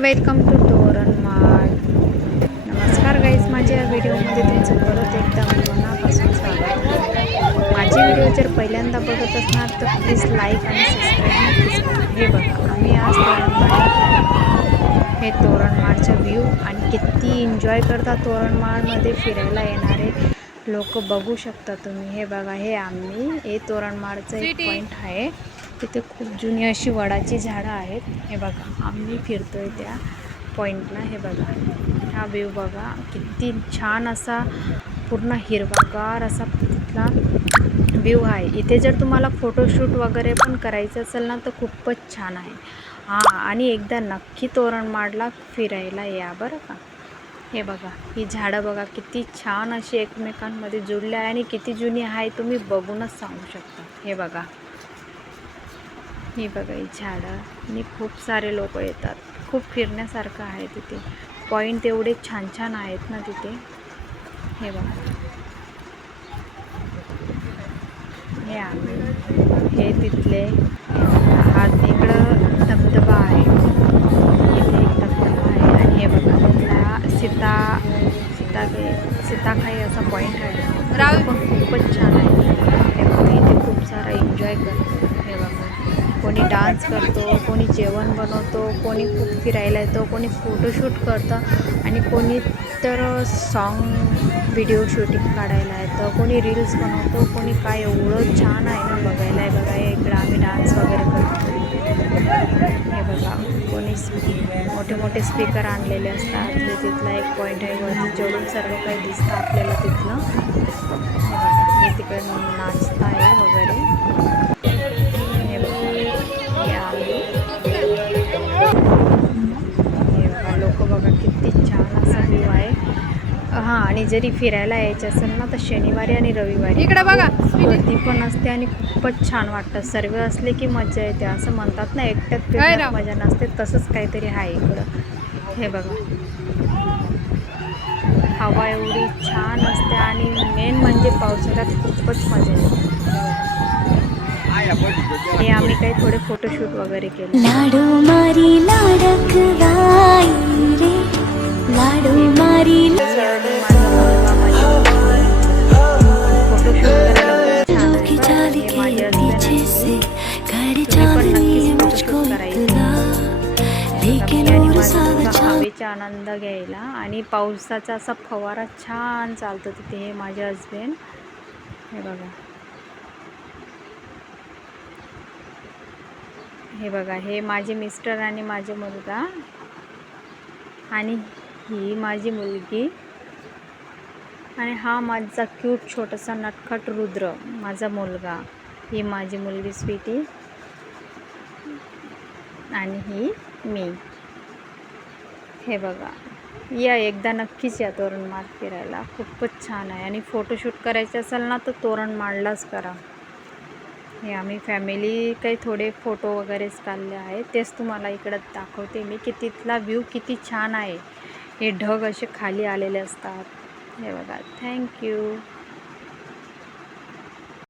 Welcome to Toranmal. नमस्कार guys, माझ्या या व्हिडिओमध्ये तुमचं परत एकदा मनापासून स्वागत आहे. माझे व्हिडिओ जर पहिल्यांदा बघत असणार तर प्लीज लाईक आणि सबस्क्राईब नक्कीच करा. हे बघा, आम्ही आज तोरणमाळला हे तोरणमाळचा व्ह्यू आणि किती एन्जॉय करतात तोरणमाळमध्ये फिरायला येणारे लोक बघू शकता तुम्ही. हे बघा, हे तोरणमाळचं एक पॉईंट आहे. तिथे खूप जुनी अशी वडाची झाडं आहेत. हे बघा, आम्ही फिरतोय त्या पॉईंटला. हे बघा, हा व्ह्यू बघा, किती छान असा पूर्ण हिरवागार असा तिथला व्ह्यू आहे. इथे जर तुम्हाला फोटोशूट वगैरे पण करायचं असेल ना तर खूपच छान आहे. आणि एकदा नक्की तोरणमाळला फिरायला या बरं का. हे बघा, ही झाडं बघा किती छान अशी एकमेकांमध्ये जुळले आहे आणि किती जुनी आहे तुम्ही बघूनच सांगू शकता. हे बघा, ही बघा ही झाडं आणि खूप सारे लोक येतात. खूप फिरण्यासारखं आहे तिथे. पॉईंट एवढे छान छान आहेत ना तिथे. हे बघा, हे तिथले हात इकडं धबधबा आहे. इथे एक धबधबा आहे आणि हे बघा तिथला सीताखाई असा पॉईंट आहे. पण खूपच छान आहे. हे बघा, इथे खूप सारा एन्जॉय करतो. हे बघा, कोणी डान्स करतो, कोणी जेवण बनवतो, कोणी खूप फिरायला येतो, कोणी फोटोशूट करतं आणि कोणी तर सॉन्ग व्हिडिओ शूटिंग काढायला येतं, कोणी रील्स बनवतो, कोणी काय. एवढं छान आहे ना बघायला. आहे बघा, इकडं आम्ही डान्स वगैरे करतो. हे बघा, कोणी मोठे मोठे स्पीकर आणलेले असतात. हे तिथला एक पॉईंट आहे. वरती चढून सर्व काही दिसतं आपल्याला तिथलं. हे बघा, हे तिकडे नाचता आहे वगैरे. हे बघा, हे बघा, लोक बघा किती छान असा व्ह्यू आहे. आणि जरी फिरायला यायचं असेल ना तर शनिवारी आणि रविवारी इकडे बघा गर्दी पण असते आणि खूपच छान वाटतं. सर्व असले की मजा येते. असं म्हणतात ना, एकट्यात फिरण्यात मजा नसते, तसंच काहीतरी आहे इकडं. हे बघा, हवा एवढी छान असते आणि मेन म्हणजे पावसाळ्यात खूपच मजा येते. हे आम्ही काही थोडे फोटोशूट वगैरे केले. लाडू मारी लाडकवाई रे, लाडू मारी हवेचा आनंद घ्यायला आणि पावसाचा असा फवारा छान चालतो तिथे. हे माझे हजबंड. हे बघा, हे बघा, हे माझे मिस्टर आणि माझे मुलगा आणि ही माझी मुलगी आणि हा माझा क्यूट छोटासा नटखट रुद्र माझा मुलगा. ही माझी मुलगी स्वीटी आणि ही मी. हे बघा, या एकदा नक्कीच या तोरणमाळ फिरायला. खूपच छान आहे आणि फोटोशूट करायचे असेल ना तर तोरणमाळलाच करा. हे आम्ही फॅमिली काही थोडे फोटो वगैरेच काढले आहेत, तेच तुम्हाला इकडं दाखवते मी की तिथला व्ह्यू किती छान आहे. हे ढग असे खाली आलेले असतात. हे बघा, थँक्यू.